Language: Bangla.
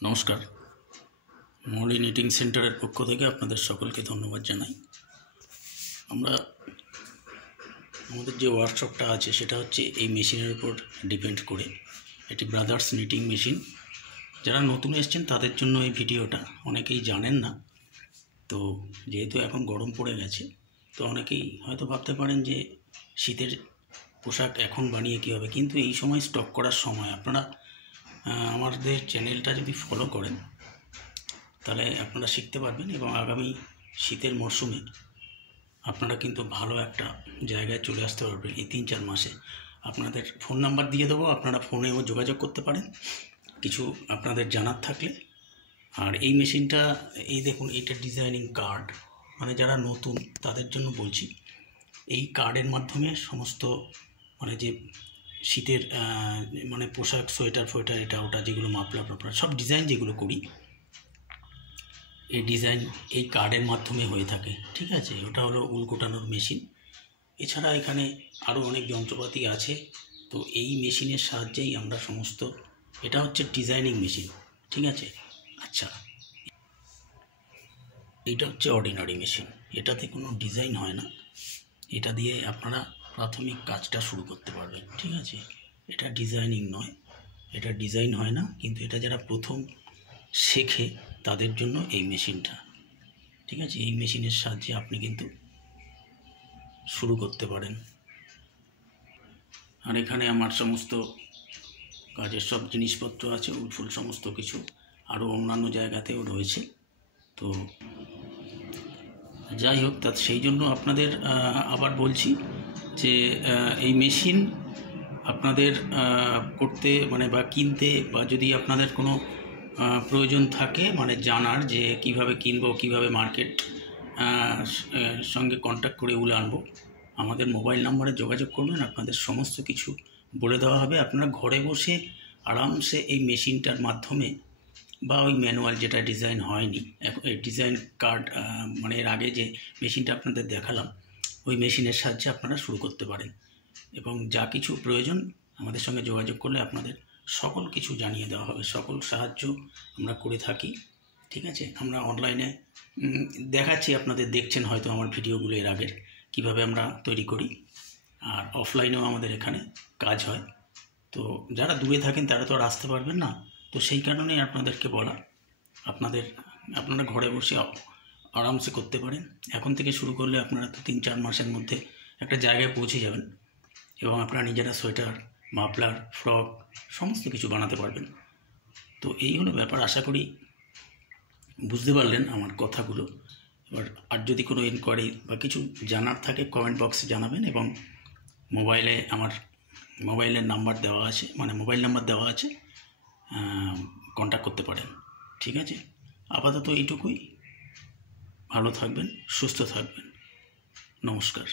নমস্কার। মৌলি নিটিং সেন্টারের পক্ষ থেকে আপনাদের সকলকে ধন্যবাদ জানাই। আমাদের যে ওয়ার্কশপটা আছে সেটা হচ্ছে এই মেশিনের উপর ডিপেন্ড করে। এটি ব্রাদার্স নিটিং মেশিন। যারা নতুন এসছেন তাদের জন্য এই ভিডিওটা, অনেকেই জানেন না। তো যেহেতু এখন গরম পড়ে গেছে, তো অনেকেই হয়তো ভাবতে পারেন যে শীতের পোশাক এখন বানিয়ে কী হবে, কিন্তু এই সময় স্টক করার সময়। আপনারা আমাদের চ্যানেলটা যদি ফলো করেন তাহলে আপনারা শিখতে পারবেন এবং আগামী শীতের মরশুমে আপনারা কিন্তু ভালো একটা জায়গায় চলে আসতে পারবেন। এই 3-4 মাসে আপনাদের ফোন নাম্বার দিয়ে দেবো, আপনারা ফোনেও যোগাযোগ করতে পারেন কিছু আপনাদের জানার থাকলে। আর এই মেশিনটা, এই দেখুন, এইটা ডিজাইনিং কার্ড, মানে যারা নতুন তাদের জন্য বলছি। এই কার্ডের মাধ্যমে সমস্ত মানে যে শীতের মানে পোশাক, সোয়েটার ফোয়েটার, এটা ওটা যেগুলো মাফলার সব ডিজাইন যেগুলো করি, এই ডিজাইন এই কার্ডের মাধ্যমে হয়ে থাকে। ঠিক আছে, ওটা হলো উল কোটানোর মেশিন। এছাড়া এখানে আরও অনেক যন্ত্রপাতি আছে। তো এই মেশিনের সাহায্যেই আমরা সমস্ত, এটা হচ্ছে ডিজাইনিং মেশিন। ঠিক আছে, আচ্ছা, এটা হচ্ছে অর্ডিনারি মেশিন। এটাতে কোনো ডিজাইন হয় না। এটা দিয়ে আপনারা প্রাথমিক কাজটা শুরু করতে পারবেন। ঠিক আছে, এটা ডিজাইনিং নয়, এটা ডিজাইন হয় না, কিন্তু এটা যারা প্রথম শেখে তাদের জন্য এই মেশিনটা। ঠিক আছে, এই মেশিনের সাহায্যে আপনি কিন্তু শুরু করতে পারেন। আর এখানে আমার সমস্ত কাজের সব জিনিসপত্র আছে, উলফুল সমস্ত কিছু, আরও অন্যান্য জায়গাতেও রয়েছে। তো যাই হোক, তা সেই জন্য আপনাদের আবার বলছি যে এই মেশিন আপনাদের করতে মানে বা কিনতে, বা যদি আপনাদের কোনো প্রয়োজন থাকে মানে জানার যে কিভাবে কিনবো, কিভাবে মার্কেট সঙ্গে কন্ট্যাক্ট করে উল আনবো, আমাদের মোবাইল নম্বরে যোগাযোগ করবেন। আপনাদের সমস্ত কিছু বলে দেওয়া হবে। আপনারা ঘরে বসে আরামসে এই মেশিনটার মাধ্যমে, বা ওই ম্যানুয়াল যেটা ডিজাইন হয়নি, ডিজাইন কার্ড মানে এর আগে যে মেশিনটা আপনাদের দেখালাম, ওই মেশিনের সাহায্যে আপনারা শুরু করতে পারেন। এবং যা কিছু প্রয়োজন আমাদের সঙ্গে যোগাযোগ করলে আপনাদের সকল কিছু জানিয়ে দেওয়া হবে। সকল সাহায্য আমরা করে থাকি। ঠিক আছে, আমরা অনলাইনে দেখাচ্ছি, আপনাদের দেখছেন হয়তো আমার ভিডিওগুলো এর আগের, কীভাবে আমরা তৈরি করি। আর অফলাইনেও আমাদের এখানে কাজ হয়। তো যারা দূরে থাকেন তারা তো আর আসতে পারবেন না, তো সেই কারণেই আপনাদেরকে বলা, আপনারা ঘরে বসে আরামসে করতে পারেন। এখন থেকে শুরু করলে আপনারা তো 3-4 মাসের মধ্যে একটা জায়গায় পৌঁছে যাবেন এবং আপনারা নিজেরা সোয়েটার, মাফলার, ফ্রক সমস্ত কিছু বানাতে পারবেন। তো এই হলো ব্যাপার। আশা করি বুঝতে পারলেন আমার কথাগুলো। এবার আর যদি কোনো ইনকোয়ারি বা কিছু জানার থাকে কমেন্ট বক্সে জানাবেন, এবং আমার মোবাইলের নাম্বার দেওয়া আছে, মানে মোবাইল নাম্বার দেওয়া আছে, কন্ট্যাক্ট করতে পারেন। ঠিক আছে, আপাতত এইটুকুই। ভালো থাকবেন, সুস্থ থাকবেন। নমস্কার।